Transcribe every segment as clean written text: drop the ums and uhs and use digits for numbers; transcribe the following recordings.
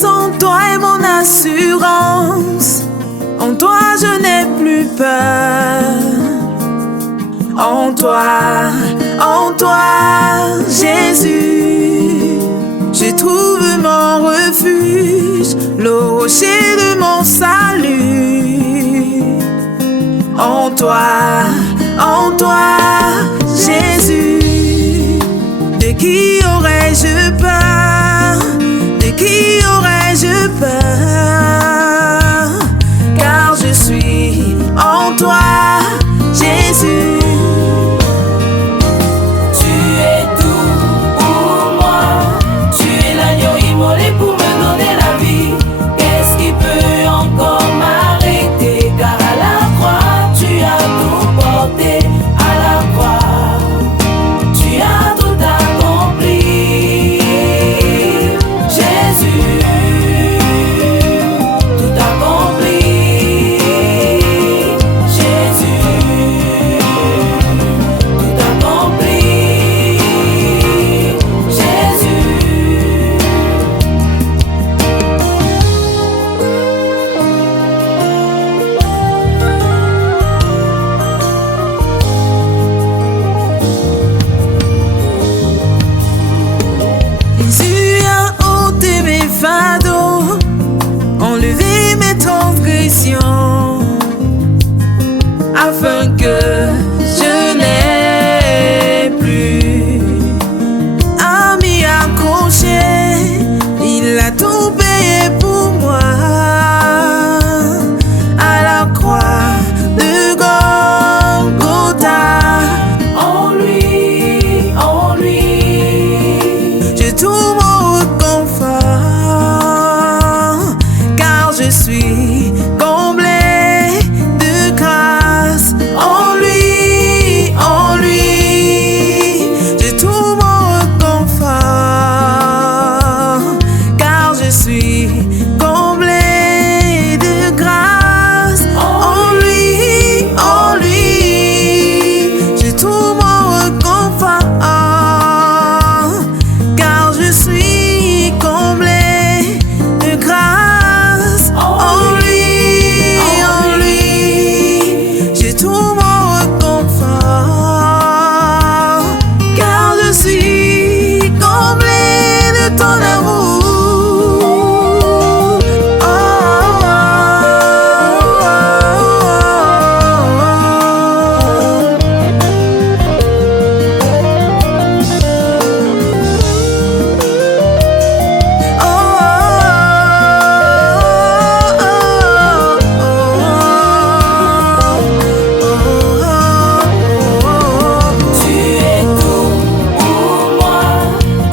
force en toi est mon assurance. En toi je n'ai plus peur. En toi, Jésus, je trouve mon refuge, le rocher de mon salut. En toi, Jésus, de qui aurais-je peur? De qui aurais-je peur? Car je suis en toi, Jésus. Tu es tout pour moi. Tu es l'agneau immolé pour me donner la vie. Qu'est-ce qui peut encore m'arrêter? Car à la croix, tu as tout porté. À la croix, tu as tout accompli. Jésus, tout accompli. Jésus, tout accompli. Jésus. Jésus a ôté mes fardeaux, enlevé mes transgressions, afin que je n'ai plus à m'y accrocher. Il a tout payé pour moi à la croix de Golgotha. En lui, Je trouve mon réconfort, car je suis comblé de grâce. En lui, je trouve mon réconfort, car je suis comblé de grâce. En lui, je trouve mon réconfort, car je suis comblé de grâce. En lui, je trouve mon réconfort, car je suis comblé de ton amour. tu es tout pour moi.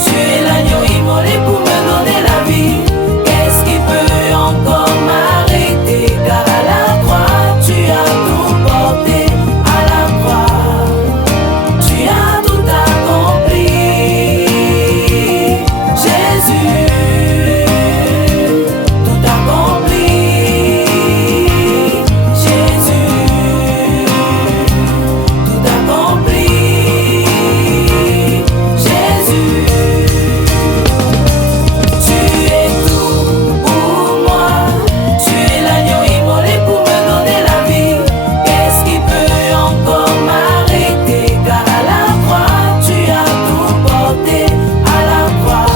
Tu es l'agneau immolé pour me donner la vie. Qu'est-ce qui peut encore m'arrêter? Car à la croix, tu as tout porté. À la croix, tu as tout accompli. Jésus, tout accompli. Jésus, tout accompli. Jésus, tu es tout pour moi. Tu es l'agneau immolé pour me donner la vie. Qu'est-ce qui peut encore m'arrêter? Car à la croix, tu as tout porté. À la croix,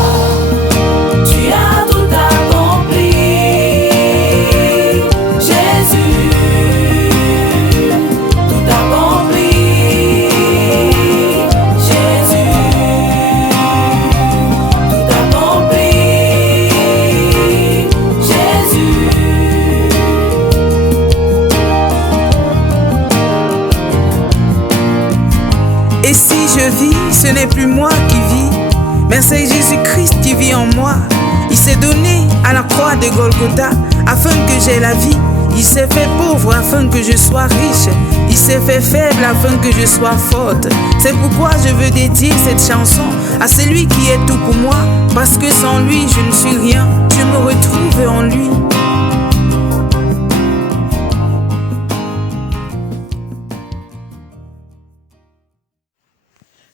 tu as tout accompli. Jésus, tout accompli. Jésus, tout accompli. Jésus. Et si je vis, ce n'est plus moi qui vis, mais c'est Jésus-Christ qui vit en moi. Il s'est donné à la croix de Golgotha afin que j'aie la vie. Il s'est fait pauvre afin que je sois riche. Il s'est fait faible afin que je sois forte. C'est pourquoi je veux dédier cette chanson à celui qui est tout pour moi, parce que sans lui je ne suis rien. Je me retrouve en lui.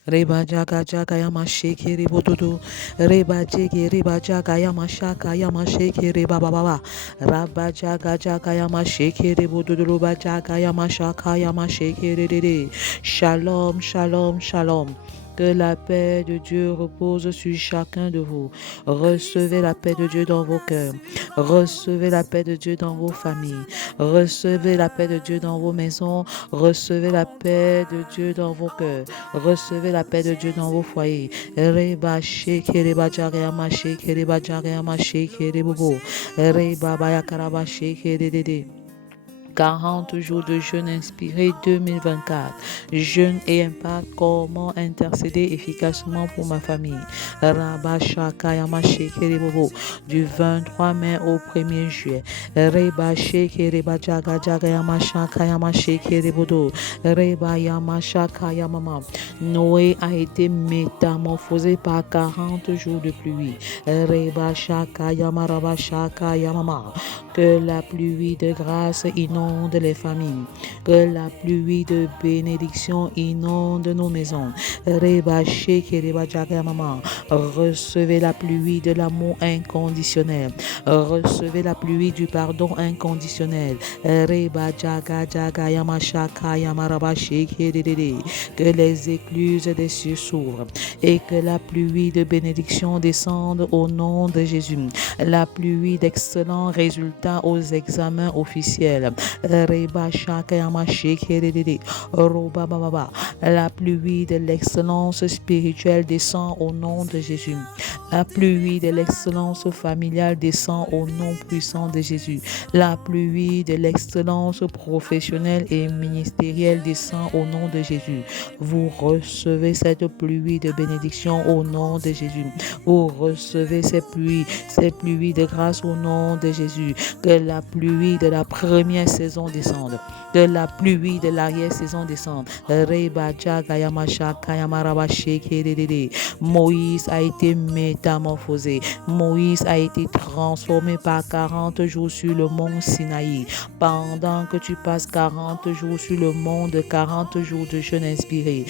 Reba jaga jaga yama shake rebo dodo. Reba jege reba jaga yama shaka yama shake reba baba. Raba jaga jaga yama shake rebo dodo roba jaga yama shaka yama shake rede. Shalom, shalom, shalom. Que la paix de Dieu repose sur chacun de vous. Recevez la paix de Dieu dans vos cœurs. Recevez la paix de Dieu dans vos familles. Recevez la paix de Dieu dans vos maisons. Recevez la paix de Dieu dans vos cœurs. Recevez la paix de Dieu dans vos foyers. Reba sheke reba jagayama sheke reba jagayama sheke rebobo. Reba bayakaraba sheke dedede. 40 jours de jeûne inspiré 2024. Jeûne et impact, comment intercéder efficacement pour ma famille. Rabba Shakayama Shekere Bobo, du 23 mai au 1er juillet. Reba Shekere Bajaga Jagayama Shakayama Shekere Bodo. Reba Yama Shakayama. Noé a été métamorphosé par 40 jours de pluie. Reba Shakayama Rabba Shakayama. Que la pluie de grâce inonde les familles. Que la pluie de bénédiction inonde nos maisons. Recevez la pluie de l'amour inconditionnel. Recevez la pluie du pardon inconditionnel. Que les écluses des cieux s'ouvrent et que la pluie de bénédiction descende au nom de Jésus. La pluie d'excellents résultats aux examens officiels. La pluie de l'excellence spirituelle descend au nom de Jésus. La pluie de l'excellence familiale descend au nom puissant de Jésus. La pluie de l'excellence professionnelle et ministérielle descend au nom de Jésus. Vous recevez cette pluie de bénédiction au nom de Jésus. Vous recevez ces pluies de grâce au nom de Jésus. Que la pluie de la première saison descende. Que la pluie de l'arrière-saison descende. Moïse a été métamorphosé. Moïse a été transformé par 40 jours sur le mont Sinaï. Pendant que tu passes 40 jours sur le mont de 40 jours de jeûne inspiré.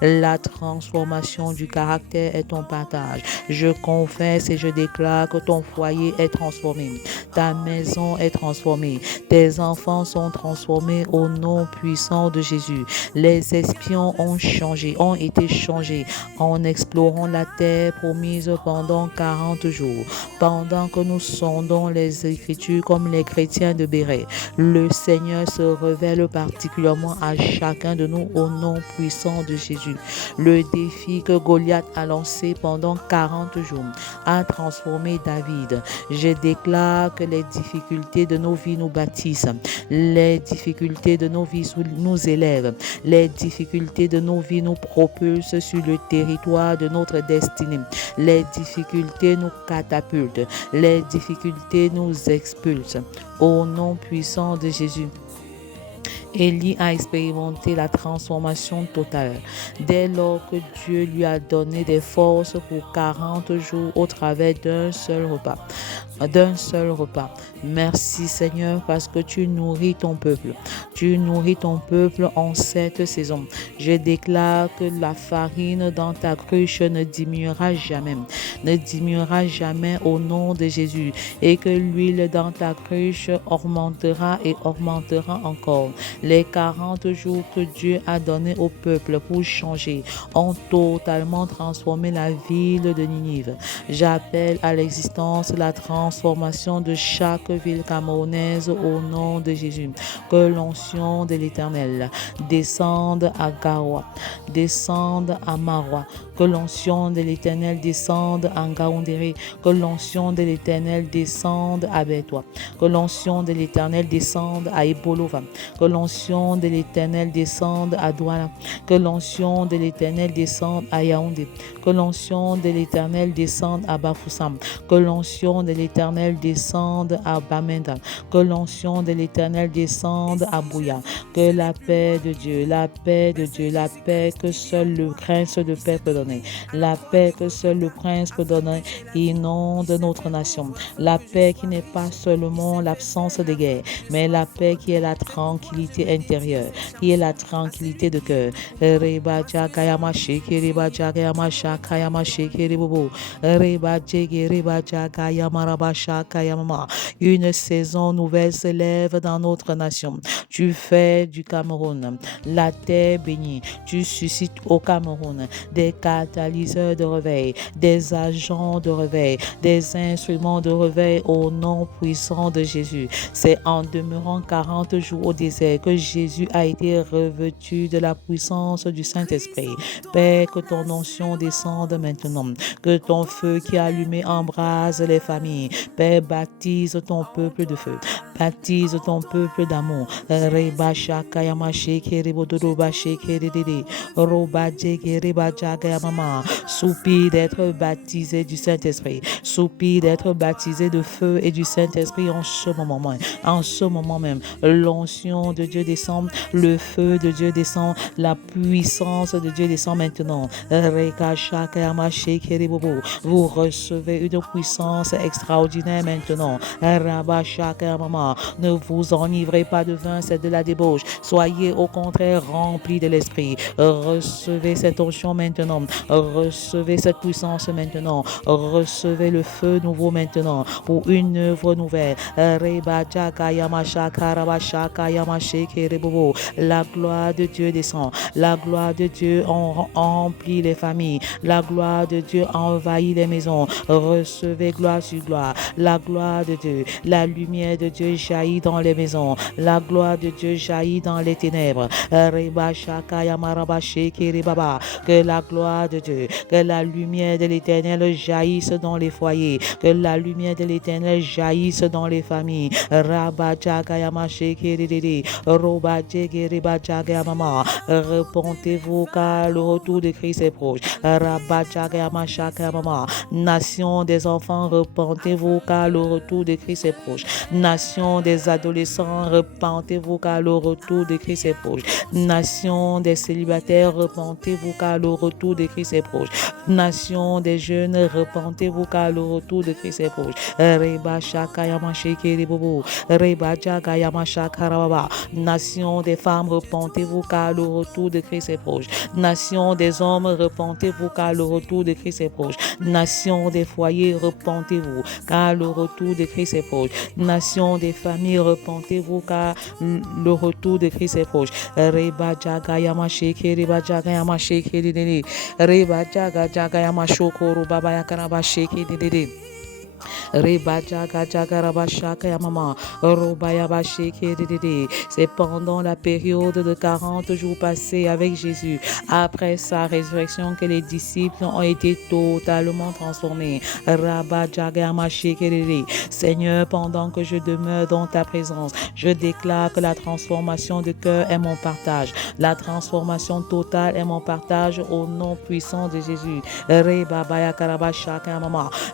La transformation du caractère est ton partage. Je confesse et je déclare que ton foyer est transformé. Ta maison est transformée. Tes enfants sont transformés au nom puissant de Jésus. Les espions ont été changés en explorant la terre promise pendant 40 jours. Pendant que nous sondons les Écritures comme les chrétiens de Béret, le Seigneur se révèle particulièrement à chacun de nous au nom puissant de Jésus. Le défi que Goliath a lancé pendant 40 jours a transformé David. Je déclare que les difficultés de nos vies nous bâtissent. Les difficultés de nos vies nous élèvent. Les difficultés de nos vies nous propulsent sur le territoire de notre destinée. Les difficultés nous catapultent. Les difficultés nous expulsent. Au nom puissant de Jésus. Élie a expérimenté la transformation totale dès lors que Dieu lui a donné des forces pour 40 jours au travers d'un seul repas. Merci Seigneur parce que tu nourris ton peuple. Tu nourris ton peuple en cette saison. Je déclare que la farine dans ta cruche ne diminuera jamais. Ne diminuera jamais au nom de Jésus. Et que l'huile dans ta cruche augmentera et augmentera encore. Les 40 jours que Dieu a donnés au peuple pour changer ont totalement transformé la ville de Ninive. J'appelle à l'existence la transformation de chaque ville camerounaise au nom de Jésus. Que l'onction de l'Éternel descende à Garoua, descende à Maroua. Que l'onction de l'Éternel descende à Ngaoundéré. Que l'onction de l'Éternel descende à Bétois. Que l'onction de l'Éternel descende à Ebolova. Que l'onction de l'Éternel descende à Douala. Que l'onction de l'Éternel descende à Yaoundé. Que l'onction de l'Éternel descende à Bafoussam. Que l'onction de l'Éternel descende à Bamenda. Que l'onction de l'Éternel descende à Bouya. Que la paix de Dieu, la paix de Dieu, la paix que seul le prince de paix peut donner, la paix que seul le prince peut donner inonde notre nation. La paix qui n'est pas seulement l'absence de guerre, mais la paix qui est la tranquillité intérieure, qui est la tranquillité de cœur. Une saison nouvelle s'élève dans notre nation. Tu fais du Cameroun la terre bénie. Tu suscites au Cameroun des catalyseurs de réveil, des agents de réveil, des instruments de réveil au nom puissant de Jésus. C'est en demeurant 40 jours au désert que Jésus a été revêtu de la puissance du Saint-Esprit. Père, que ton onction descende maintenant, que ton feu qui a allumé embrase les familles. Père, baptise ton peuple de feu, baptise ton peuple d'amour. Soupir d'être baptisé du Saint-Esprit, soupir d'être baptisé de feu et du Saint-Esprit en ce moment même. En ce moment même, l'onction de Dieu descend, le feu de Dieu descend, la puissance de Dieu descend maintenant. Vous recevez une puissance extraordinaire maintenant. Ne vous enivrez pas de vin, c'est de la débauche. Soyez au contraire remplis de l'esprit. Recevez cette onction maintenant. Recevez cette puissance maintenant. Recevez le feu nouveau maintenant pour une œuvre nouvelle. La gloire de Dieu descend. La gloire de Dieu remplit les familles. La gloire de Dieu envahit les maisons. Recevez gloire sur gloire. La gloire de Dieu, la lumière de Dieu jaillit dans les maisons. La gloire de Dieu jaillit dans les ténèbres. Que la gloire de Dieu, que la lumière de l'Éternel jaillisse dans les foyers. Que la lumière de l'Éternel jaillisse dans les familles. Repentez-vous car le retour de Christ est proche. Nation des enfants, repentez-vous car le retour de Christ est proche. Nation des adolescents, repentez-vous car le retour de Christ est proche. Nation des célibataires, repentez-vous car le retour de Christ est proche. Nation des jeunes, repentez-vous car le retour de Christ est proche. Nation des femmes, repentez-vous car le retour de Christ est proche. Nation des hommes, repentez-vous car le retour de Christ est proche. Nation des foyers, repentez-vous car le retour de Christ est proche. Nation des familles, repentez-vous car le retour de Christ est proche. Reba jaga yama sheke, reba jaga yama sheke dede. Reba jaga yama shoko ro baba yakaraba sheke dede. C'est pendant la période de 40 jours passés avec Jésus, après sa résurrection, que les disciples ont été totalement transformés. Seigneur, pendant que je demeure dans ta présence, je déclare que la transformation de cœur est mon partage. La transformation totale est mon partage au nom puissant de Jésus.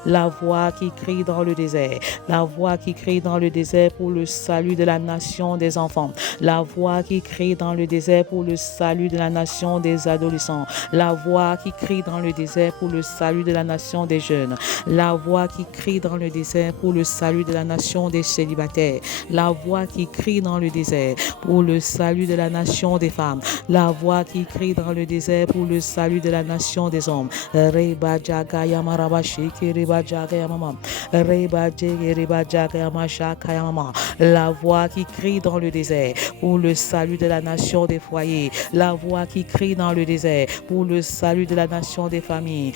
La voix qui crie dans le désert, la voix qui crie dans le désert pour le salut de la nation des enfants, la voix qui crie dans le désert pour le salut de la nation des adolescents, la voix qui crie dans le désert pour le salut de la nation des jeunes, la voix qui crie dans le désert pour le salut de la nation des célibataires, la voix qui crie dans le désert pour le salut de la nation des femmes, la voix qui crie dans le désert pour le salut de la nation des hommes. La voix qui crie dans le désert pour le salut de la nation des foyers, la voix qui crie dans le désert pour le salut de la nation des familles.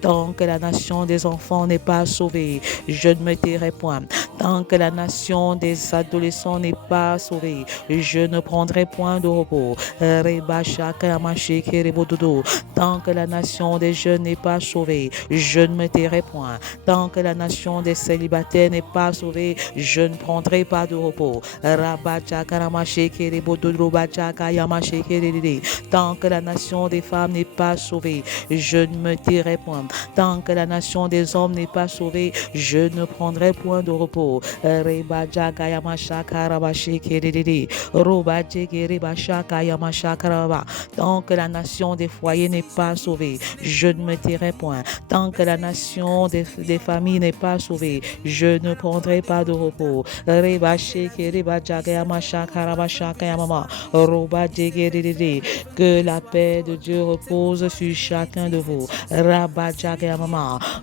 Tant que la nation des enfants n'est pas sauvée, je ne me tairai point. Tant que la nation des adolescents n'est pas sauvée, je ne prendrai point de repos. Tant que la nation des jeunes n'est pas sauvée, je ne me tairai point. Tant que la nation des célibataires n'est pas sauvée, je ne prendrai pas de repos. Tant que la nation des femmes n'est pas sauvée, je ne me tairai point. Tant que la nation des hommes n'est pas sauvée, je ne prendrai point de repos. Tant que la nation des foyers n'est pas sauvée, je ne me tairai point. Tant que la nation des familles n'est pas sauvée, je ne prendrai pas de repos. Que la paix de Dieu repose sur chacun de vous.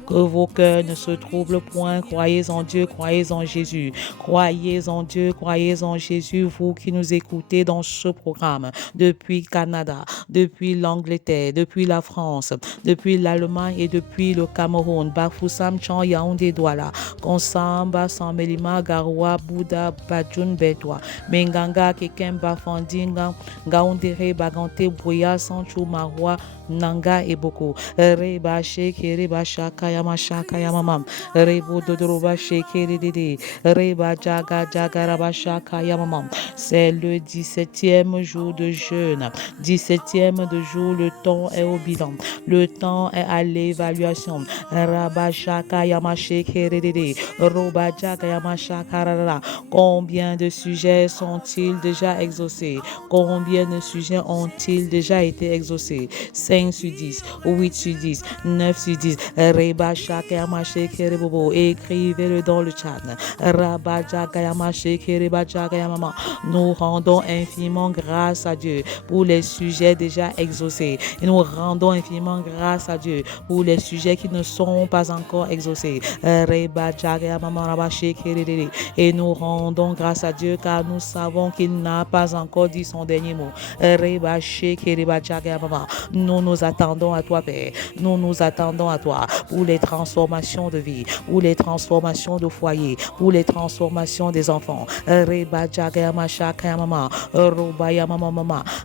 Que vos cœurs ne se troublent point. Croyez en Dieu, croyez en Jésus. Croyez en Dieu, croyez en Jésus, vous qui nous écoutez dans ce programme, depuis Canada, depuis l'Angleterre, depuis la France, depuis l'Allemagne et depuis le Cameroun. Bafoussam Chan Yaoundé Douala, Konsamba Samelima Garoua Bouddha Badjoun Betwa, Menganga Kekemba Fandinga, Gaoundere Bagante Bouya Sanchou Marwa Nanga et Boko. Reba Sheke Reba Shaka Yamashaka Yamamam, Rebo Dodoroba Sheke Dede, Reba Jaga Jaga Rabashaka Yamamam. C'est le 17e jour de jeûne. 17e de jour, le temps est au bilan. Le temps est à l'évaluation. Rabashaka Yamasheke Dede, Roba Jaga Yamashaka Rara. Combien de sujets sont-ils déjà exaucés? Combien de sujets ont-ils déjà été exaucés? 5 sur 10, 8 sur 10, 9 sur 10. Reba Shakayama Shekerebobo. Écrivez-le dans le chat. Rabba Jakayama Shekereba Jakayama. Nous rendons infiniment grâce à Dieu pour les sujets déjà exaucés. Et nous rendons infiniment grâce à Dieu pour les sujets qui ne sont pas encore exaucés. Reba Jakayama Rabba Shekerebe. Et nous rendons grâce à Dieu car nous savons qu'il n'a pas encore dit son dernier mot. Reba Shekereba Jakayama. Nous attendons à toi, Père. Nous attendons à toi pour les transformations de vie, pour les transformations de foyer, pour les transformations des enfants.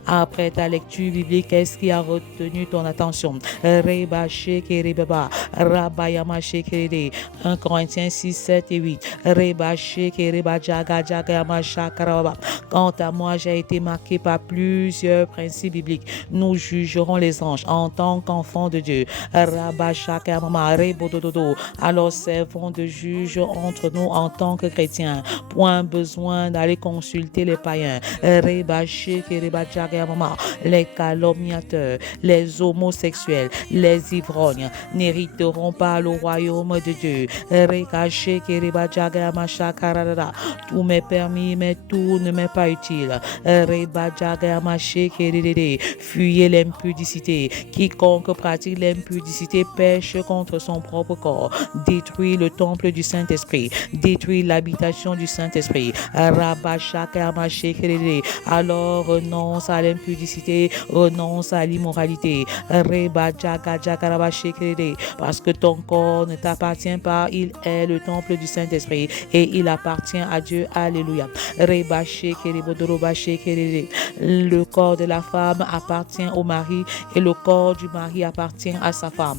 Après ta lecture biblique, qu'est-ce qui a retenu ton attention? 1 Corinthiens 6, 7 et 8. Quant à moi, j'ai été marqué par plusieurs principes bibliques. Nous jugerons les anges en tant qu'enfants de Dieu. Alors servons de juge entre nous en tant que chrétiens. Point besoin d'aller consulter les païens. Les calomniateurs, les homosexuels, les ivrognes n'hériteront pas le royaume de Dieu. Tout m'est permis, mais tout ne m'est pas utile. Fuyez l'impudicité. Quiconque pratique l'impudicité pêche contre son propre corps. Détruit le temple du Saint-Esprit. Détruit l'habitation du Saint-Esprit. Alors renonce à l'impudicité, renonce à l'immoralité. Parce que ton corps ne t'appartient pas, il est le temple du Saint-Esprit et il appartient à Dieu. Alléluia. Le corps de la femme appartient au mari et le corps du mari appartient à sa femme.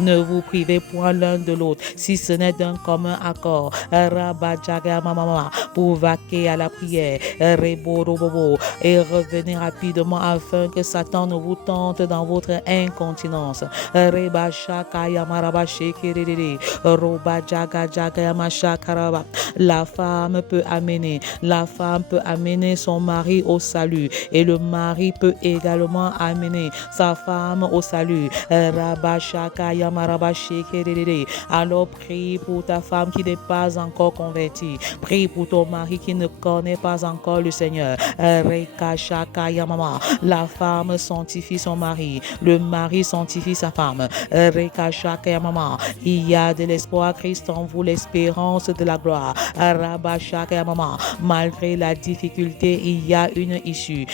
Ne vous privez point l'un de l'autre, si ce n'est d'un commun accord. Pour vaquer à la prière. Et revenez rapidement afin que Satan ne vous tente dans votre incontinence. La femme peut amener son mari au salut et le mari peut également amener sa femme au salut. Alors prie pour ta femme qui n'est pas encore convertie. Prie pour ton mari qui ne connaît pas encore le Seigneur. La femme sanctifie son mari, le mari sanctifie sa femme. Il y a de l'espoir, Christ en vous, l'espérance de la gloire. Malgré la difficulté, il y a une issue.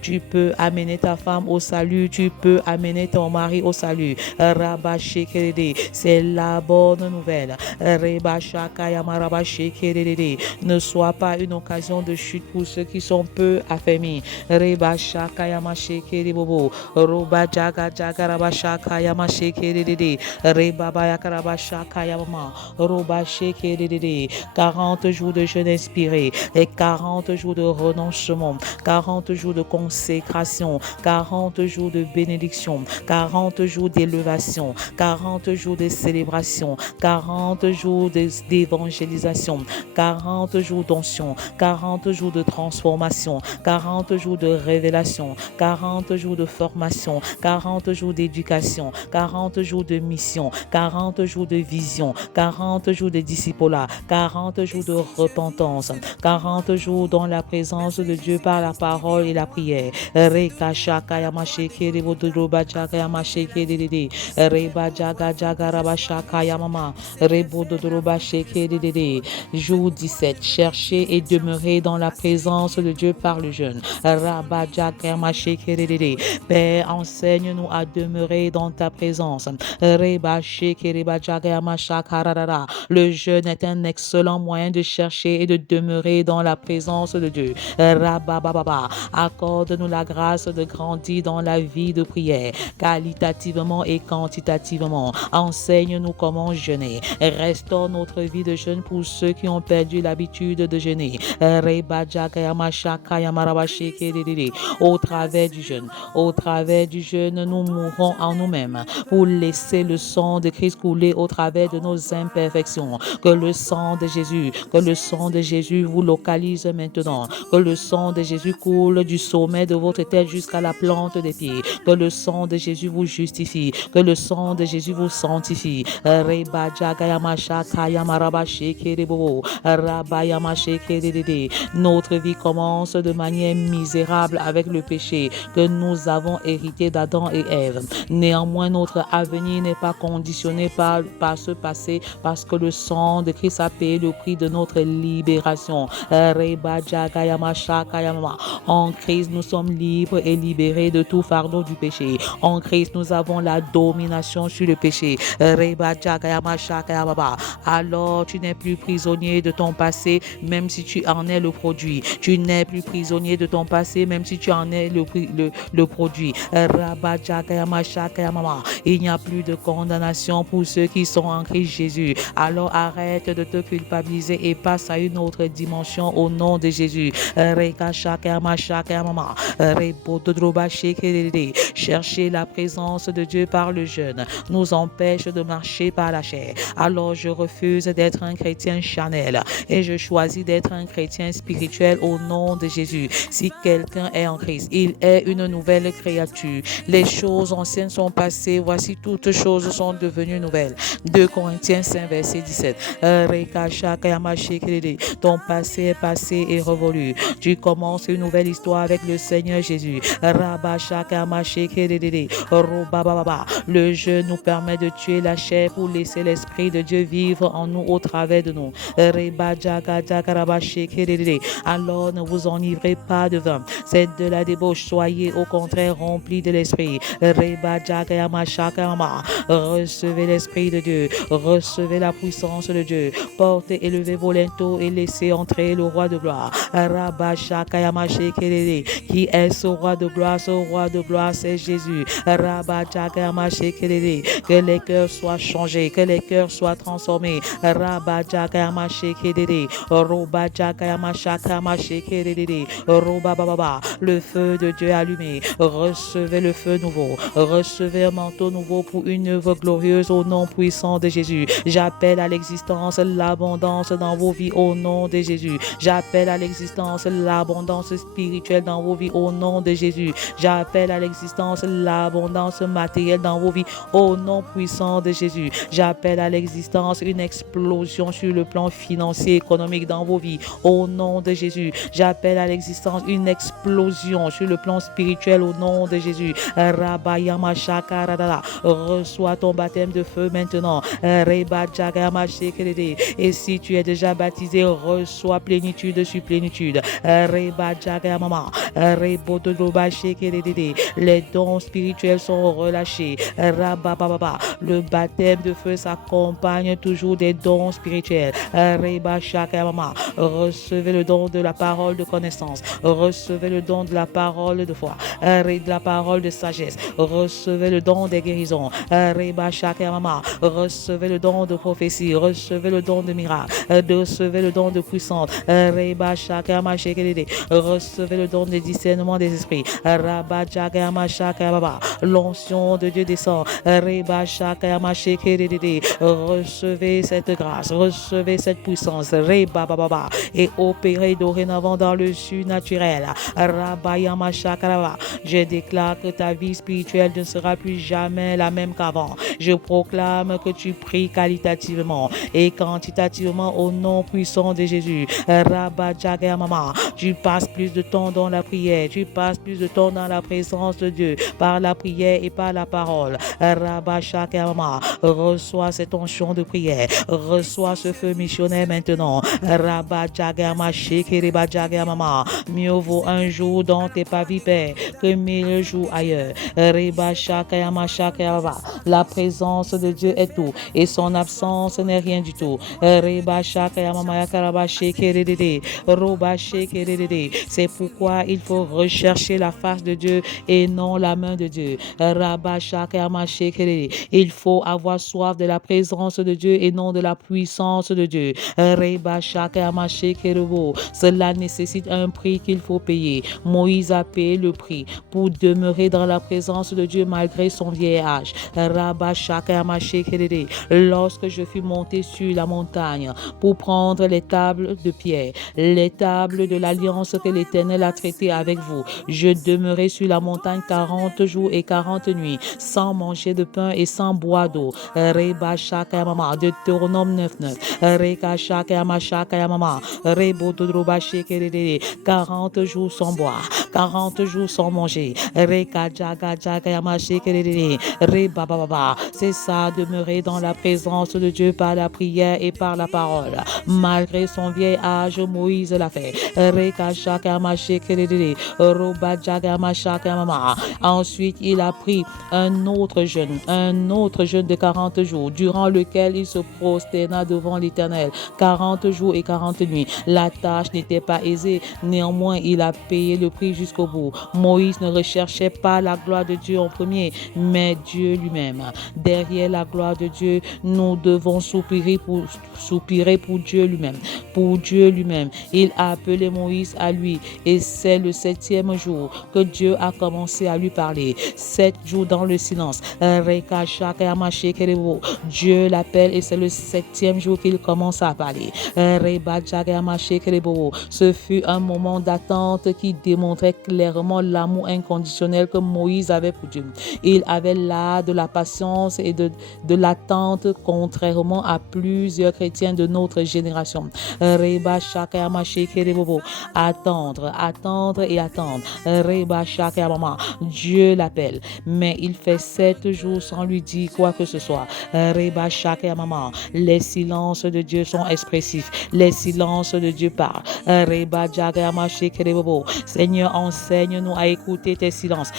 Tu peux amener ta femme au salut, tu peux amener amener ton mari au salut. Rabba Shekerede, c'est la bonne nouvelle. Reba Shakayama Rabba Shekerede, ne soit pas une occasion de chute pour ceux qui sont peu affermis. Reba Shakayama Shekerede Bobo, Roba Jaga Jaga Rabba Shakayama Shekerede, Reba Bayakaraba Shakayama, Roba Shekerede, 40 jours de jeûne inspiré, et 40 jours de renoncement, 40 jours de consécration, 40 jours de bénédiction, 40 jours d'élévation, 40 jours de célébration, 40 jours d'évangélisation, 40 jours d'onction, 40 jours de transformation, 40 jours de révélation, 40 jours de formation, 40 jours d'éducation, 40 jours de mission, 40 jours de vision, 40 jours de discipolat, 40 jours de repentance, 40 jours dans la présence de Dieu par la parole et la prière. Reka shaka yamasheke rebodoba jaga yamasheke dede. Reba jaga jaga raba shaka yamama. Rebodoba sheke dede. Jour 17. Cherchez et demeurez dans la présence de Dieu par le jeûne. Raba jaga yamasheke dede. Père, enseigne-nous à demeurer dans ta présence. Reba sheke reba jaga yamashaka rarara. Le jeûne est un excellent moyen de chercher et de demeurer dans la présence de Dieu. Rabababa. Accorde-nous la grâce de grandir dans la vie de prière, qualitativement et quantitativement. Enseigne-nous comment jeûner. Restaure notre vie de jeûne pour ceux qui ont perdu l'habitude de jeûner. Au travers du jeûne, nous mourrons en nous-mêmes pour laisser le sang de Christ couler au travers de nos imperfections. Que le sang de Jésus vous localise maintenant. Que le sang de Jésus coule du sommet de votre tête jusqu'à la plante des pieds. Que le sang de Jésus vous justifie. Que le sang de Jésus vous sanctifie. Notre vie commence de manière misérable avec le péché que nous avons hérité d'Adam et Ève. Néanmoins, notre avenir n'est pas conditionné par ce passé parce que le sang de Christ a payé le prix de notre libération. En Christ, nous sommes libres et libérés de tout fardeau du péché. En Christ, nous avons la domination sur le péché. Alors, tu n'es plus prisonnier de ton passé, même si tu en es le produit. Tu n'es plus prisonnier de ton passé, même si tu en es le produit. Il n'y a plus de condamnation pour ceux qui sont en Christ Jésus. Alors, arrête de te culpabiliser et passe à une autre dimension au nom de Jésus. Chercher la présence de Dieu par le jeûne nous empêche de marcher par la chair. Alors je refuse d'être un chrétien charnel et je choisis d'être un chrétien spirituel au nom de Jésus. Si quelqu'un est en Christ, il est une nouvelle créature. Les choses anciennes sont passées, voici toutes choses sont devenues nouvelles. 2 Corinthiens 5 verset 17. Ton passé est passé et révolu. Tu commences une nouvelle histoire avec le Seigneur Jésus. Le jeûne nous permet de tuer la chair pour laisser l'Esprit de Dieu vivre en nous au travers de nous. Alors ne vous enivrez pas de vin, c'est de la débauche. Soyez au contraire remplis de l'Esprit. Recevez l'Esprit de Dieu, recevez la puissance de Dieu. Portez, élevez vos linteaux et laissez entrer le roi de gloire. Qui est ce roi de gloire? Ce roi de gloire, c'est Jésus. Que les cœurs soient changés, que les cœurs soient transformés. Le feu de Dieu allumé. Recevez le feu nouveau. Recevez un manteau nouveau pour une œuvre glorieuse au nom puissant de Jésus. J'appelle à l'existence l'abondance dans vos vies au nom de Jésus. J'appelle à l'existence l'abondance spirituelle dans vos vies au nom de Jésus. J'appelle à l'existence l'abondance matérielle dans vos vies au nom puissant de Jésus. J'appelle à l'existence une explosion sur le plan financier, économique dans vos vies au nom de Jésus. J'appelle à l'existence une explosion sur le plan spirituel au nom de Jésus. Reçois ton baptême de feu maintenant. Et si tu es déjà baptisé, reçois plénitude sur plénitude. Les dons spirituels spirituels sont relâchés. Rabababa. Le baptême de feu s'accompagne toujours des dons spirituels. Reba Shakayama. Recevez le don de la parole de connaissance. Recevez le don de la parole de foi. De la parole de sagesse. Recevez le don des guérisons. Reba Shakayama. Recevez le don de prophétie. Recevez le don de miracle. Recevez le don de puissance. Reba Shakayama Shekelede. Recevez le don de discernement des esprits. Rabba Shakayama Shakayama. L'onction de Dieu descend. Reba Shakayama Shekelede. Recevez cette grâce. Recevez cette puissance. Reba Baba. Et opérez dorénavant dans le surnaturel. Rabba Yama Shakaraba. Je déclare que ta vie spirituelle ne sera plus jamais la même qu'avant. Je proclame que tu pries qualitativement et quantitativement au nom puissant de Jésus. Rabba Jagamama. Tu passes plus de temps dans la prière. Tu passes plus de temps dans la présence de Dieu par la prière et par la parole. Rabba Shakamama. Reçois cette onction de prière. Reçois ce feu missionnaire maintenant. Rabba Jagama Shekeriba Jagamama. Mieux vaut un jour dans tes pavipères que 1000 jours ailleurs. Reba Shakayama Shakayama. La présence de Dieu est tout et son absence n'est rien du tout. Reba Shakayama Yakaraba Shekerede. Roba Shekerede. C'est pourquoi il faut rechercher la face de Dieu et non la main de Dieu. Rabba Shakayama Shekerede. Il faut avoir soif de la présence de Dieu et non de la puissance de Dieu. Reba Shakayama Shekerebo. Cela nécessite un prix qu'il faut payer. Moïse a payé le prix pour demeurer dans la présence de Dieu malgré son vieil âge. Rabba Shakayama Shekerede. Lorsque je fus monté sur la montagne pour prendre les tables de pierre, les tables de l'alliance que l'Éternel a traitées avec vous, je demeurai sur la montagne 40 jours et 40 nuits, sans manger de pain et sans boire d'eau. Reba Shakayama, Deutéronome 9:9. Reka Shakayama Shakayama, Rebo Dodroba Shekerede. 40 jours sans boire, 40 jours sans manger. Reka Jaga Jagayama Shekerede. Reba Baba. C'est ça, demeurer dans la présence de Dieu par la prière et par la parole. Malgré son vieil âge, Moïse l'a fait. Reka Shakayama Shekerede. Roba Jagayama Shakayama. Ensuite, il a pris un autre jeûne de 40 jours, durant lequel il se prosterna devant l'Éternel. 40 jours et 40 nuits. La tâche n'était pas aisée, néanmoins, il a payé le prix jusqu'au bout. Moïse ne recherchait pas la gloire de Dieu en premier, mais Dieu lui-même. Derrière la gloire de Dieu, nous devons soupirer pour Dieu lui-même. Pour Dieu lui-même. Il a appelé Moïse à lui et c'est le 7e jour que Dieu a commencé à lui parler. 7 jours dans le silence. Dieu l'appelle et c'est le 7e jour qu'il commence à parler. Ce fut un moment d'attente qui démontrait clairement l'amour inconditionnel que Moïse avait pour Dieu. Il avait là de la patience et de l'attente, contrairement à plusieurs chrétiens de notre génération. Attendre et attendre. Dieu l'appelle, mais il fait 7 jours sans lui dire quoi que ce soit. Les silences de Dieu sont expressifs. Les silences de Dieu parlent. Seigneur, enseigne-nous à écouter tes silences.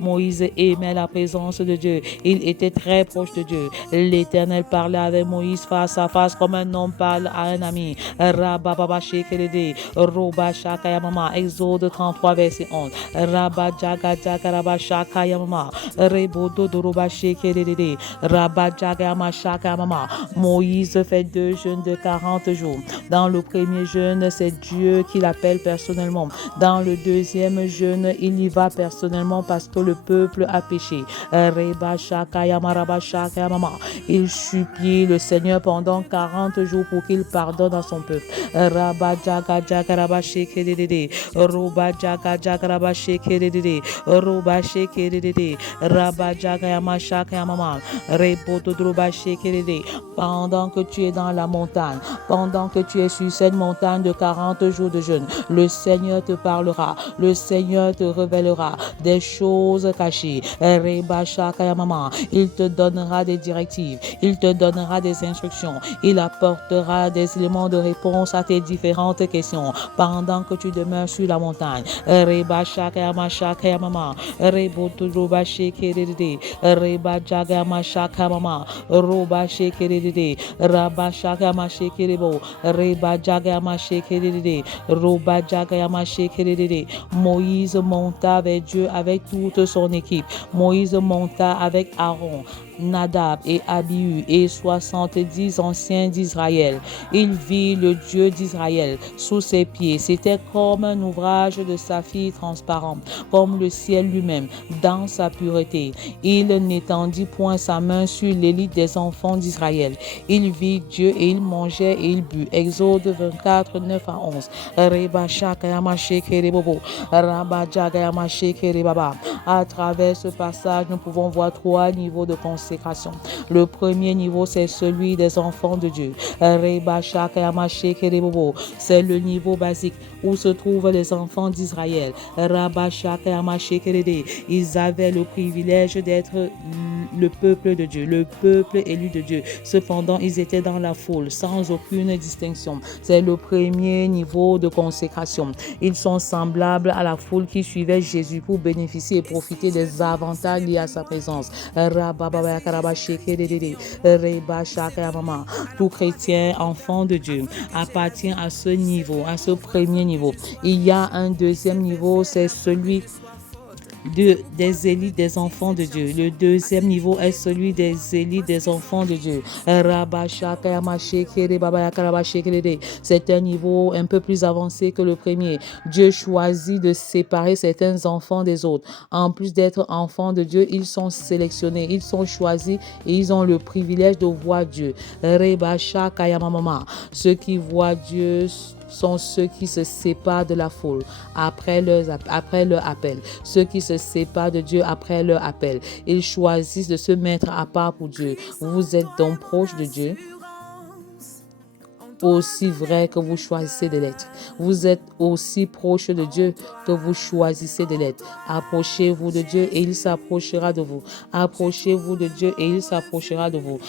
Moïse aimait la présence de Dieu. Il était très proche de Dieu. L'Éternel parlait avec Moïse face à face comme un homme parle à un ami. Exode 33 verset 11. Moïse fait 2 jeûnes de 40 jours. Dans le premier jeûne, c'est Dieu qui l'appelle personnellement. Dans le deuxième jeûne, il y va personnellement parce que le peuple a péché. Il supplie le Seigneur pendant 40 jours pour qu'il pardonne à son peuple. Pendant que tu es dans la montagne, pendant que tu es sur cette montagne de 40 jours de jeûne, le Seigneur te parlera. Le Seigneur Seigneur te révélera des choses cachées. Il te donnera des directives, il te donnera des instructions, il apportera des éléments de réponse à tes différentes questions pendant que tu demeures sur la montagne. Moïse monta vers Dieu avec toute son équipe. Moïse monta avec Aaron, Nadab et Abihu et 70 anciens d'Israël. Il vit le Dieu d'Israël sous ses pieds. C'était comme un ouvrage de saphir transparent, comme le ciel lui-même, dans sa pureté. Il n'étendit point sa main sur l'élite des enfants d'Israël. Il vit Dieu et il mangeait et il but. Exode 24, 9 à 11. À travers ce passage, nous pouvons voir 3 niveaux de consécration. Le premier niveau, c'est celui des enfants de Dieu. C'est le niveau basique où se trouvent les enfants d'Israël. Ils avaient le privilège d'être le peuple de Dieu, le peuple élu de Dieu. Cependant, ils étaient dans la foule, sans aucune distinction. C'est le premier niveau de consécration. Ils sont semblables à la foule qui suivait Jésus pour bénéficier et profiter des avantages liés à sa présence. Tout chrétien, enfant de Dieu, appartient à ce niveau, à ce premier niveau. Il y a un deuxième niveau, c'est celui des élites des enfants de Dieu. Le deuxième niveau est celui des élites des enfants de Dieu. C'est un niveau un peu plus avancé que le premier. Dieu choisit de séparer certains enfants des autres. En plus d'être enfants de Dieu, ils sont sélectionnés, ils sont choisis et ils ont le privilège de voir Dieu. Ceux qui voient Dieu sont ceux qui se séparent de la foule après leur appel. Ceux qui se séparent de Dieu après leur appel. Ils choisissent de se mettre à part pour Dieu. Vous êtes donc proche de Dieu, aussi vrai que vous choisissez de l'être. Vous êtes aussi proche de Dieu que vous choisissez de l'être. Approchez-vous de Dieu et il s'approchera de vous. Approchez-vous de Dieu et il s'approchera de vous.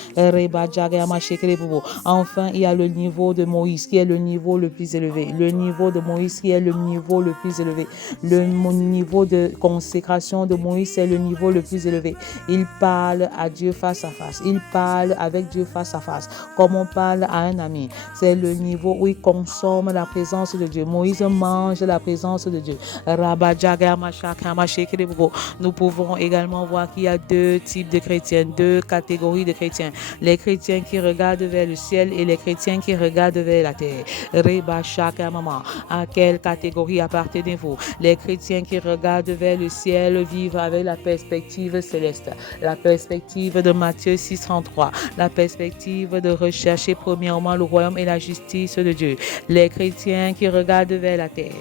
Enfin, il y a le niveau de Moïse qui est le niveau le plus élevé. Le niveau de Moïse qui est le niveau le plus élevé. Le niveau de consécration de Moïse c'est le niveau le plus élevé. Il parle à Dieu face à face. Il parle avec Dieu face à face. Comme on parle à un ami. C'est le niveau où il consomme la présence de Dieu. Moïse mange la présence de Dieu. Nous pouvons également voir qu'il y a 2 types de chrétiens, 2 catégories de chrétiens. Les chrétiens qui regardent vers le ciel et les chrétiens qui regardent vers la terre. À quelle catégorie appartenez-vous? Les chrétiens qui regardent vers le ciel vivent avec la perspective céleste. La perspective de Matthieu 6,33. La perspective de rechercher premièrement le royaume et la justice de Dieu. Les chrétiens qui regardent vers la terre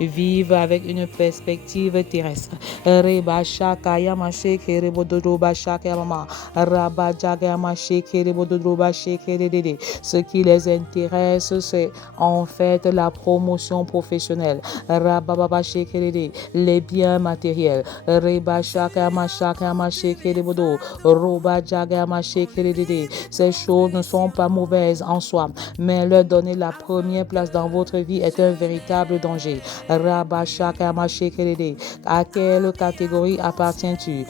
vivent avec une perspective terrestre. Ce qui les intéresse, c'est en fait la promotion professionnelle, les biens matériels. Ces choses ne sont pas mauvaises en soi, mais leur donner la première place dans votre vie est un véritable danger. À quelle catégorie appartiens-tu?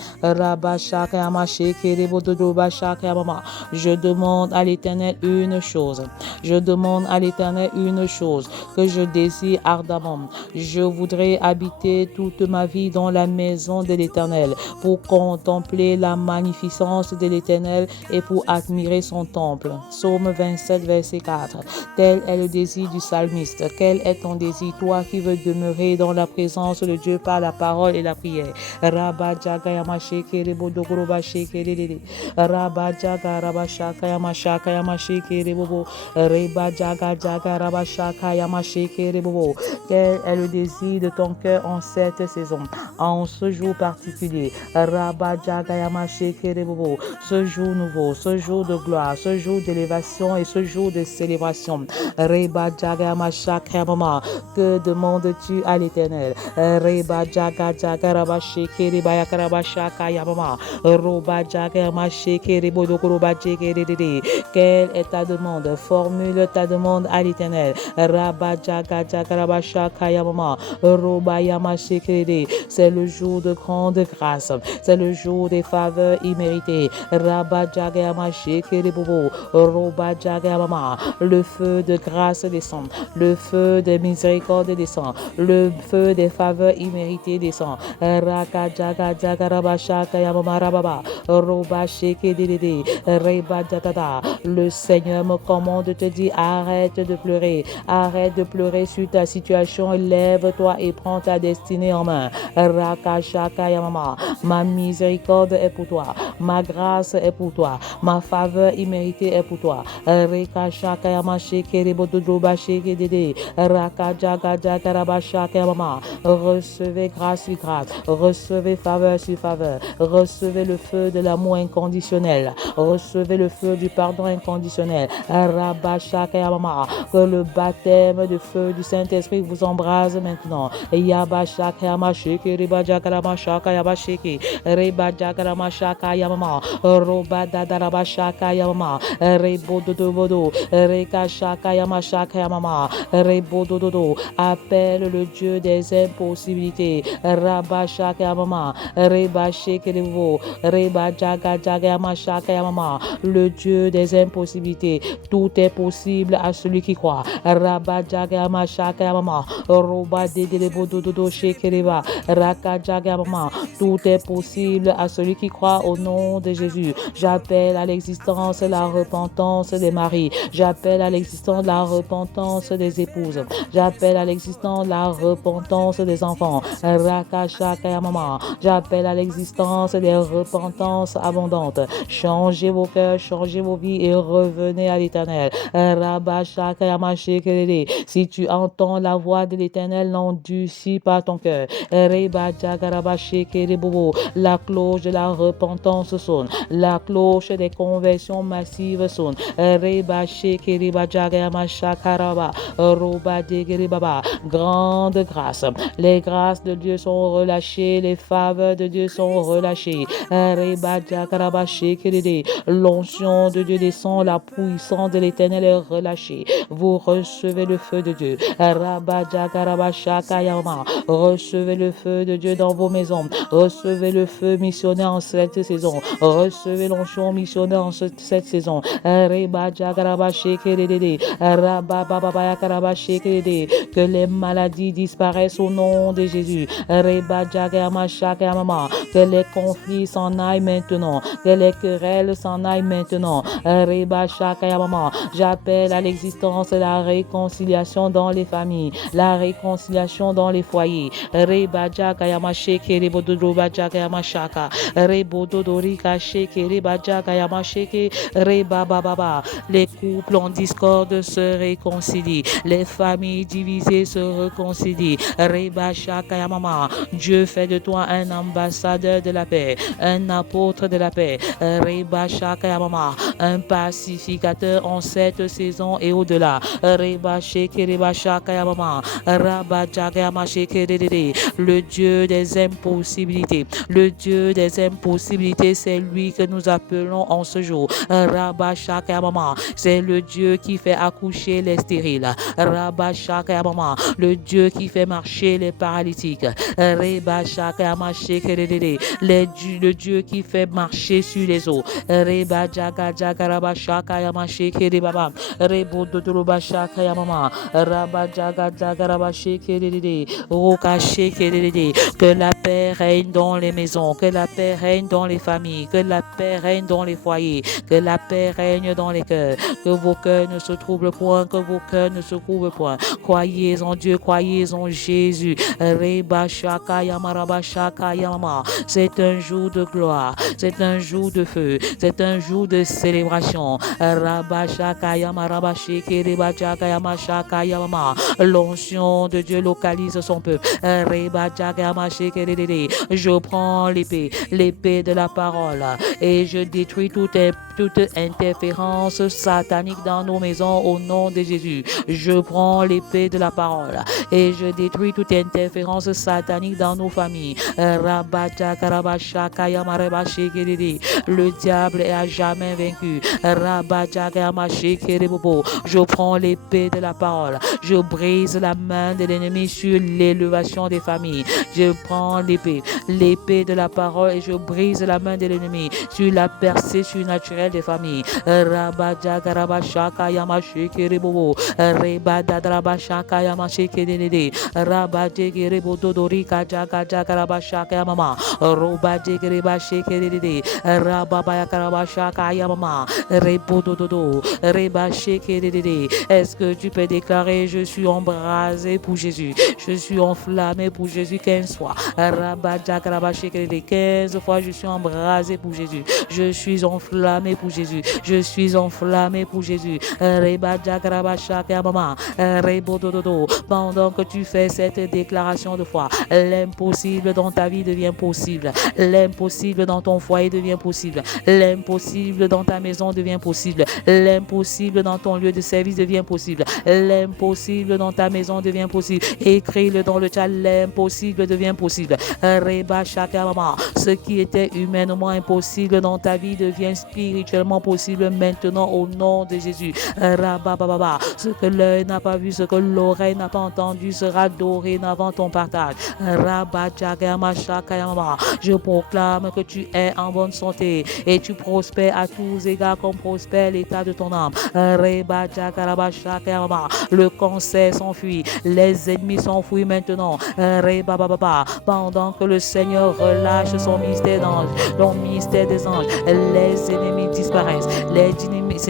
Je demande à l'Éternel une chose. Je demande à l'Éternel une chose que je désire ardemment. Je voudrais habiter toute ma vie dans la maison de l'Éternel pour contempler la magnificence de l'Éternel et pour admirer son temple. Psaume 27, verset 4. Tel est le désir du psalmiste. Quel est ton désir, toi qui veux demeurer dans la présence de Dieu par la parole et la prière? prière. Rabajaga Yamasheke Rebodogoroba Sheke Rabajaga Rabashaka Yamashaka Yamasheke Rebobo Rebajaga Jaga Rabashaka Yamasheke Rebobo. Quel est le désir de ton cœur en cette saison, en ce jour particulier? Rabajaga Yamasheke Rebobo. Ce jour nouveau, ce jour de gloire, ce jour d'élévation et ce jour de célébration. Rebajaga Yamashaka Yamama. Que demandes-tu à l'Éternel? Reba jaga jaga raba sheke reba yakaraba shaka yamama. Roba jaga ma sheke rebo dokoroba jeke rede. Quelle est ta demande? Formule ta demande à l'Éternel. Raba jaga jaga raba shaka yamama. Roba yama sheke rede. C'est le jour de grande grâce. C'est le jour des faveurs imméritées. Raba jaga yama sheke rebo. Roba jaga yamama. Le feu de grâce descend. Le feu de miséricorde descend. Le feu des faveurs imméritées descend. Raka jaga jaga raba shaka yamama rababa. Roba sheke dedede. Reba jagada. Le Seigneur me commande de te dire, arrête de pleurer. Arrête de pleurer sur ta situation. Lève-toi et prends ta destinée en main. Raka shaka yamama. Ma miséricorde est pour toi. Ma grâce est pour toi. Ma faveur imméritée est pour toi. Reka shaka yama sheke rebo dodoba sheke dede. Raka jaga jaga raba shaka yamama. Recevez grâce sur grâce. Recevez faveur sur faveur. Recevez le feu de l'amour inconditionnel. Recevez le feu du pardon inconditionnel. Rabba shaka yamama. Que le baptême de feu du Saint-Esprit vous embrase maintenant. Yaba shaka yama sheke reba jaga raba shaka yaba sheke. Reba jaga raba shaka yamama. Roba dada raba shaka yamama. Rebo dodo bodo. Reka shaka yama shaka yamama. Rebo dodo. Appelle le Dieu des impossibilités. Rabba shaka yamama. Reba sheke revo. Reba jaga jaga yama shaka yamama. Le Dieu des impossibilités. Tout est possible à celui qui croit. Rabba jaga yama shaka yamama. Roba dede bododo sheke reba. Raka jaga yamama. Tout est possible à celui qui croit au nom de Jésus. J'appelle à l'existence la repentance des maris. J'appelle à l'existence la repentance des épouses. J'appelle à l'existence la repentance des enfants. Raka shaka yamama. J'appelle à l'existence des repentances abondantes. Changez vos cœurs, changez vos vies et revenez à l'Éternel. Rabba shaka yama shekerede. Si tu entends la voix de l'Éternel, n'endurcis pas ton cœur. Reba jaga raba shekere bobo. La cloche de la repentance sonne. La cloche des conversions massives sonne. Reba shekere ba jaga yama shakaraba. Roba degere baba. Grande grâce. Les grâces de Dieu sont relâchées. Les faveurs de Dieu sont relâchées. Reba jaga raba shekere. L'onction de Dieu descend. La puissance de l'Éternel est relâchée. Vous recevez le feu de Dieu. Rabba jaga raba shaka yama. Recevez le feu de Dieu dans vos maisons. Recevez le feu missionnaire en cette saison. Recevez l'onction missionnaire en cette saison. Reba jaga raba shekere. Rabba baba yakaraba shekere. Que les maladies disparaissent au nom de Jésus. Reba jaga yama shaka yama. Que les conflits s'en aillent maintenant. Que les querelles s'en aillent maintenant. Reba shaka yama. J'appelle à l'existence la réconciliation dans les familles. La réconciliation dans les foyers. Reba jaga yama shekere bododo ba jaga yama shaka. Rebo dodorika shekere ba jaga yama sheke. Reba baba. Les couples en discorde se réconcilient. Les familles divisées se réconcilient. Reba shaka yamama. Dieu fait de toi un ambassadeur de la paix, un apôtre de la paix. Reba shaka yamama. Un pacificateur en cette saison et au-delà. Reba sheke reba shaka yamama. Rabba jaga yama sheke dedede. Le Dieu des impossibilités. Le Dieu des impossibilités, c'est lui que nous appelons en ce jour. Rabba shaka yamama. C'est le Dieu qui fait accoucher les stériles. Rabba shaka yamama. Le Dieu qui fait marcher les paralytiques. Reba shaka yama sheke dedede. Le Dieu qui fait marcher sur les eaux. Reba jaga jaga raba shaka yama sheke rebaba. Rebo dodoroba shaka yamama. Rabba jaga jaga raba sheke dedede. Roka sheke dedede. Que la paix règne dans les maisons. Que la paix règne dans les familles. Que la paix règne dans les foyers. Que la paix règne dans les cœurs. Que vos cœurs ne se troublent point. Que vos cœurs ne se couvrent point. Croyez en Dieu. Croyez en Jésus. Reba shaka C'est un jour de gloire, c'est un jour de feu, c'est un jour de célébration. L'onction de Dieu localise son peuple. Je prends l'épée de la parole et je détruis toute interférence satanique dans nos maisons au nom de Jésus. Je prends l'épée de la parole et je détruis toute interférence satanique dans nos familles. Le diable est à jamais vaincu. Je prends l'épée de la parole. Je brise la main de l'ennemi sur l'élévation des familles. Je prends l'épée de la parole et je brise la main de l'ennemi sur la percée surnaturelle des familles. Est-ce que tu peux déclarer: je suis embrasé pour Jésus, je suis enflammé pour Jésus 15 fois. 15 fois je suis embrasé pour Jésus, je suis enflammé pour Jésus, je suis enflammé pour Jésus. Pendant que tu fais cette déclaration de foi, l'impossible dans ta vie devient possible, l'impossible dans ton foyer devient possible, l'impossible dans ta maison devient possible, l'impossible dans ton lieu de service devient possible, l'impossible dans ta maison devient possible. Écris-le dans le chat: l'impossible devient possible. Ce qui était humainement impossible dans ta vie devient spirituellement possible maintenant au nom de Jésus. Ce que l'œil n'a pas vu, ce que l'oreille n'a pas entendu sera dorénavant ton partage. Je proclame que tu es en bonne santé et tu prospères à tous égards comme prospère l'état de ton âme. Le cancer s'enfuit, les ennemis s'enfuient maintenant. Pendant que le Seigneur relâche son mystère d'ange, son mystère des anges, les ennemis disparaissent, les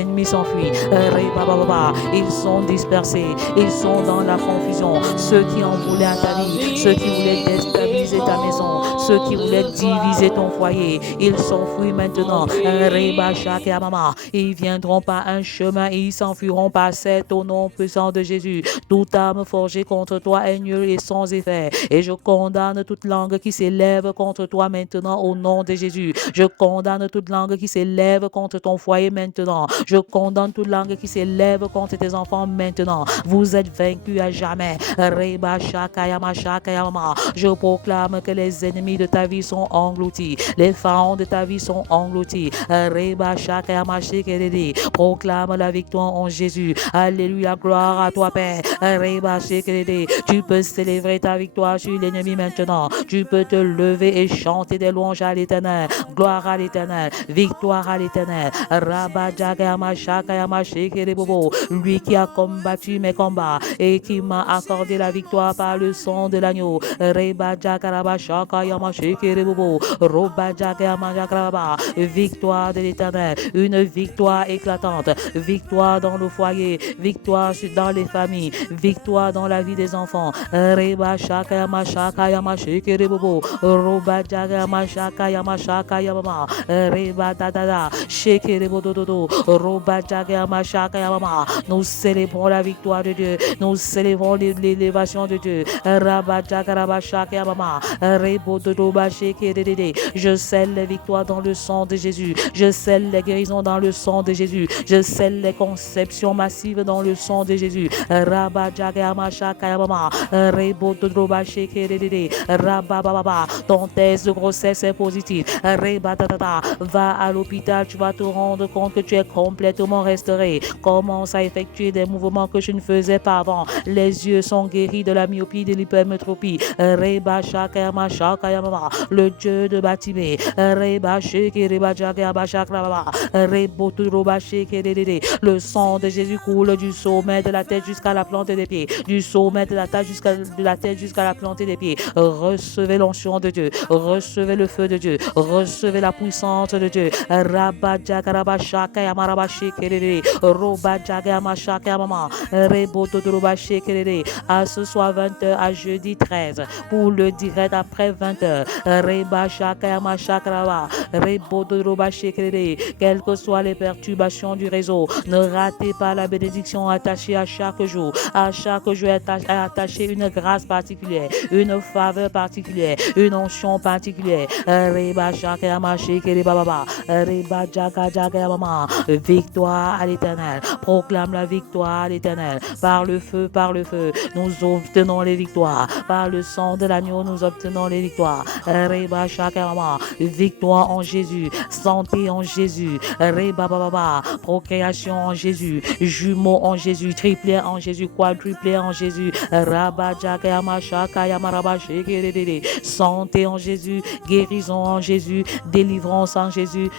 ennemis s'enfuient. Ils sont dispersés, ils sont dans la confusion. Ceux qui en voulaient à ta vie, ceux qui voulaient déstabiliser ta maison, ceux qui voulaient diviser ton foyer, ils s'enfuient maintenant. Ils viendront par un chemin, ils s'enfuiront par sept au nom puissant de Jésus. Toute âme forgée contre toi est nulle et sans effet. Et je condamne toute langue qui s'élève contre toi maintenant au nom de Jésus. Je condamne toute langue qui s'élève contre ton foyer maintenant. Je condamne toute langue qui s'élève contre tes enfants maintenant. Vous êtes vaincus à jamais. Je proclame que les ennemis de ta vie sont engloutis. Les pharaons de ta vie sont engloutis. Proclame la victoire en Jésus. Alléluia, gloire à toi, Père. Tu peux célébrer ta victoire sur l'ennemi maintenant. Tu peux te lever et chanter des louanges à l'Éternel. Gloire à l'Éternel. Victoire à l'Éternel. Lui qui a combattu mes combats et qui m'a accordé la victoire par le sang de l'agneau. Victoire de l'Éternel. Une victoire éclatante. Victoire dans le foyer. Victoire dans les familles. Victoire dans la vie des enfants. Nous célébrons la victoire de Dieu. Nous célébrons l'élévation de Dieu. Je scelle les victoires dans le sang de Jésus. Je scelle les guérisons dans le sang de Jésus. Je scelle les conceptions massives dans le sang de Jésus. Ton test de grossesse est positif. Va à l'hôpital, tu vas te rendre compte que tu es complètement restauré. Commence à effectuer des mouvements que je ne faisais pas avant. Les yeux sont guéris de la myopie, de l'hypermétropie. le Dieu de Batimé, le sang de Jésus coule du sommet de la tête jusqu'à la plante des pieds, du sommet de la tête jusqu'à la plante des pieds. Recevez l'onction de Dieu, recevez le feu de Dieu, recevez la puissance de Dieu. À ce soir 20h à jeudi 13 pour le direct après 20h. Quelles que soient les perturbations du réseau, ne ratez pas la bénédiction attachée à chaque jour. À chaque jour est attachée une grâce particulière, une faveur particulière, une onction particulière. Victoire à l'Éternel. Proclame la victoire à l'Éternel. Par le feu, nous obtenons les victoires. Par le sang de l'agneau, nous obtenons les victoires. Victoire en Jésus. Santé en Jésus. Procréation en Jésus. Jumeaux en Jésus. Triplé en Jésus. Quadruplé en Jésus. Santé en Jésus. Guérison en Jésus. Délivrance en Jésus.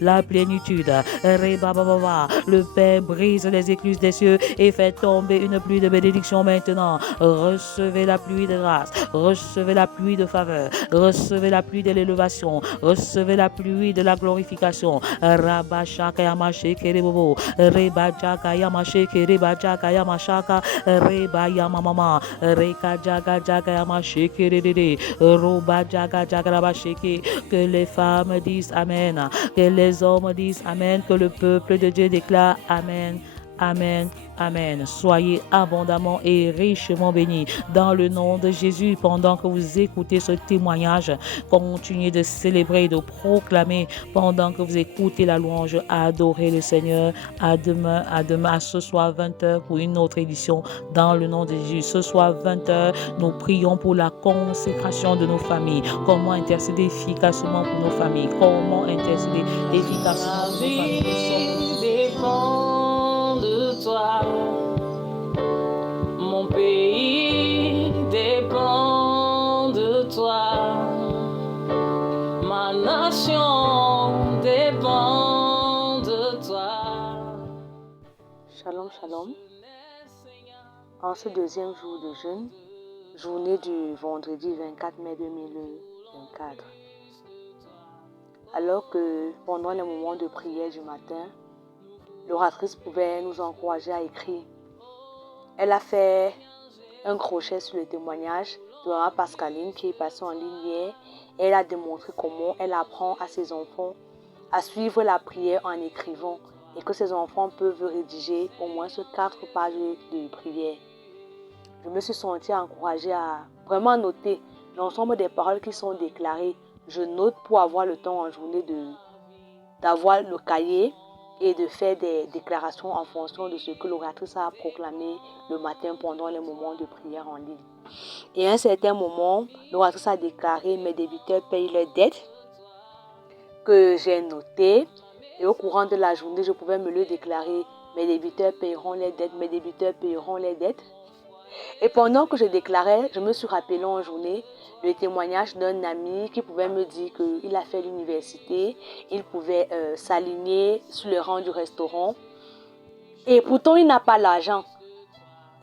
La plénitude. Le Père brise les écluses des cieux et fait tomber une pluie de bénédiction maintenant. Recevez la pluie de grâce, recevez la pluie de faveur, recevez la pluie de l'élévation, recevez la pluie de la glorification. Rabashaka Yamasheke Rebobo, Rebajaka Yamasheke Rebajaka Yamashaka, Rebayamama, Rekajaga Jaga Yamasheke Rede, Robajaga Jagrabasheke. Que les femmes disent Amen, que les hommes disent Amen, que le peuple de Dieu déclare Amen. Amen, amen. Soyez abondamment et richement bénis dans le nom de Jésus. Pendant que vous écoutez ce témoignage, continuez de célébrer et de proclamer pendant que vous écoutez la louange, adorer le Seigneur. À demain, à ce soir 20h pour une autre édition dans le nom de Jésus. Ce soir 20h, nous prions pour la consécration de nos familles. Comment intercéder efficacement pour nos familles? Comment intercéder efficacement pour nos familles? De toi, mon pays dépend de toi, ma nation dépend de toi. Shalom, shalom. En ce deuxième jour de jeûne, journée du vendredi 24 mai 2024, alors que pendant les moments de prière du matin, l'oratrice pouvait nous encourager à écrire. Elle a fait un crochet sur le témoignage de Maman Pascaline qui est passée en ligne hier. Elle a démontré comment elle apprend à ses enfants à suivre la prière en écrivant et que ses enfants peuvent rédiger au moins 4 pages de prière. Je me suis sentie encouragée à vraiment noter l'ensemble des paroles qui sont déclarées. Je note pour avoir le temps en journée d'avoir le cahier et de faire des déclarations en fonction de ce que l'oratrice a proclamé le matin pendant les moments de prière en ligne. Et à un certain moment, l'oratrice a déclaré « Mes débiteurs payent leurs dettes » que j'ai noté. Et au courant de la journée, je pouvais me le déclarer « Mes débiteurs payeront les dettes, mes débiteurs payeront les dettes ». Et pendant que je déclarais, je me suis rappelé en journée le témoignage d'un ami qui pouvait me dire qu'il a fait l'université, il pouvait s'aligner sur le rang du restaurant. Et pourtant, il n'a pas l'argent.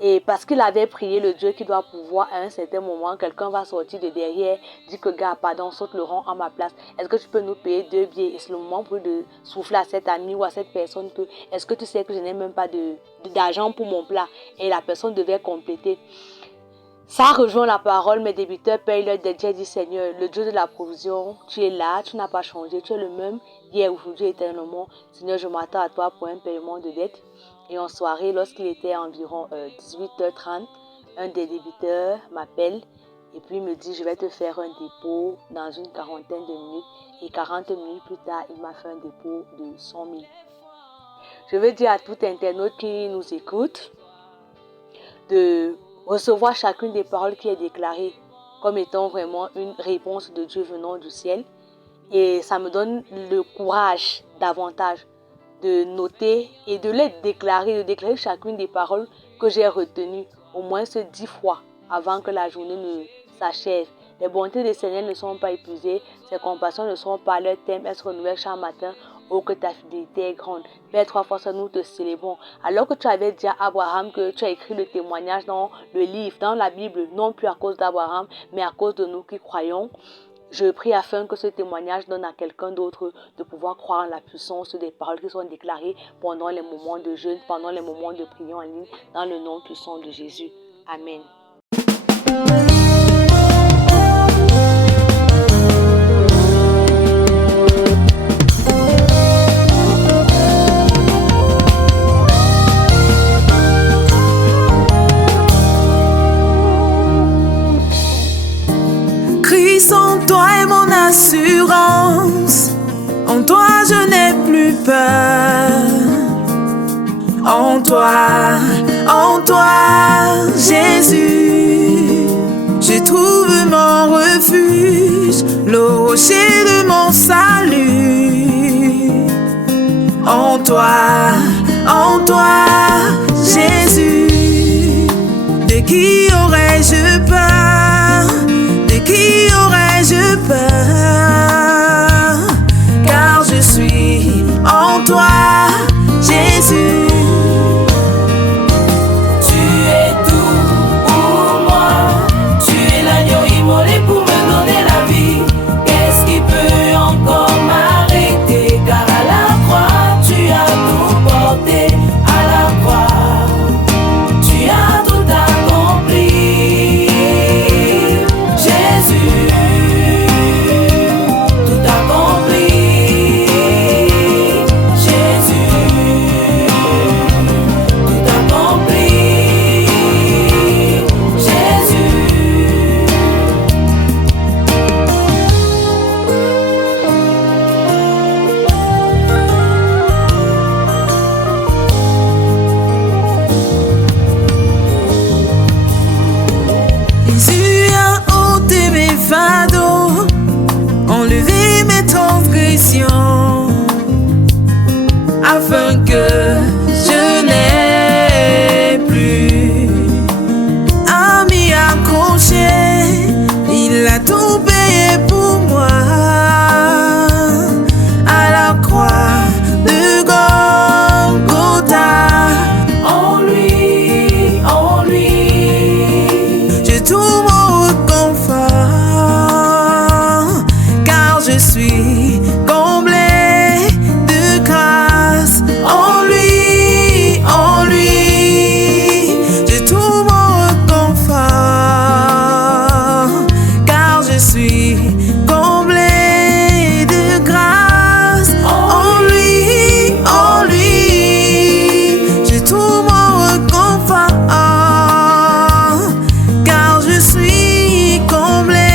Et parce qu'il avait prié le Dieu qui doit pouvoir, à un certain moment, quelqu'un va sortir de derrière, dit que gars, pardon, saute le rang à ma place. Est-ce que tu peux nous payer 2 billets? Et c'est le moment pour de souffler à cet ami ou à cette personne que, est-ce que tu sais que je n'ai même pas d'argent pour mon plat? Et la personne devait compléter. Ça rejoint la parole, mes débiteurs payent leur dette. J'ai dit, Seigneur, le Dieu de la provision, tu es là, tu n'as pas changé, tu es le même hier, aujourd'hui, éternellement. Seigneur, je m'attends à toi pour un paiement de dette. Et en soirée, lorsqu'il était environ 18h30, un des débiteurs m'appelle et puis me dit, je vais te faire un dépôt dans une quarantaine de minutes. Et 40 minutes plus tard, il m'a fait un dépôt de 100 000. Je veux dire à tout internaute qui nous écoute de recevoir chacune des paroles qui est déclarée comme étant vraiment une réponse de Dieu venant du ciel. Et ça me donne le courage davantage de noter et de les déclarer, de déclarer chacune des paroles que j'ai retenues au moins 10 fois avant que la journée ne s'achève. Les bontés du Seigneur ne sont pas épuisées, ses compassions ne sont pas leur thème, elles se renouvellent chaque matin. Oh, que ta fidélité est grande. Père, 3 fois ça, nous te célébrons. Alors que tu avais dit à Abraham que tu as écrit le témoignage dans le livre, dans la Bible, non plus à cause d'Abraham, mais à cause de nous qui croyons. Je prie afin que ce témoignage donne à quelqu'un d'autre de pouvoir croire en la puissance des paroles qui sont déclarées pendant les moments de jeûne, pendant les moments de prière en ligne, dans le nom puissant de Jésus. Amen. Christ en toi est mon assurance, en toi je n'ai plus peur. En toi, Jésus, je trouve mon refuge, le rocher de mon salut. En toi, Jésus, de qui aurais-je peur? De qui aurais-je peur? Car je suis en toi, Jésus. Afin que je n'ai plus à m'y accrocher, il a tout payé pour moi à la croix de Golgotha. En lui, je trouve mon réconfort, car je suis comblé. Comblé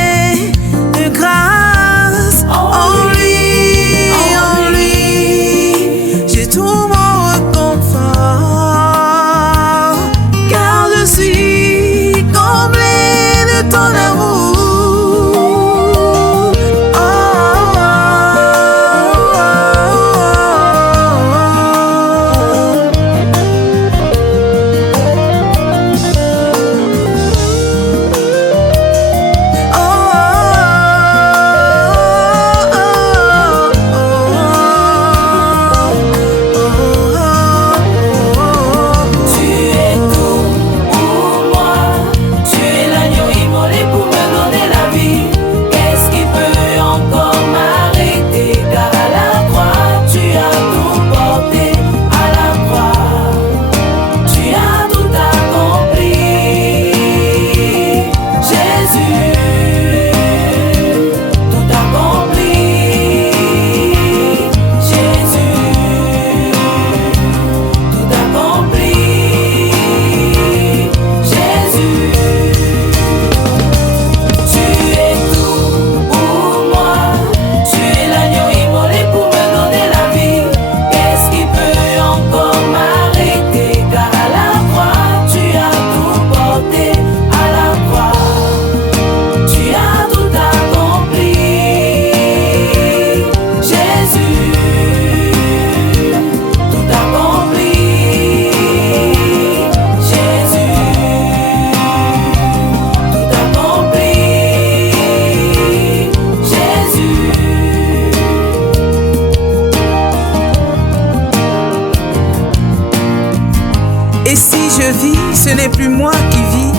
ce n'est plus moi qui vis,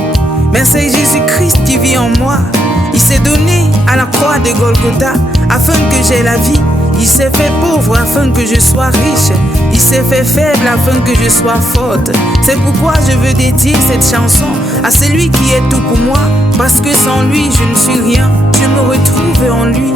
mais c'est Jésus-Christ qui vit en moi. Il s'est donné à la croix de Golgotha afin que j'aie la vie. Il s'est fait pauvre afin que je sois riche. Il s'est fait faible afin que je sois forte. C'est pourquoi je veux dédier cette chanson à celui qui est tout pour moi. Parce que sans lui je ne suis rien, je me retrouve en lui.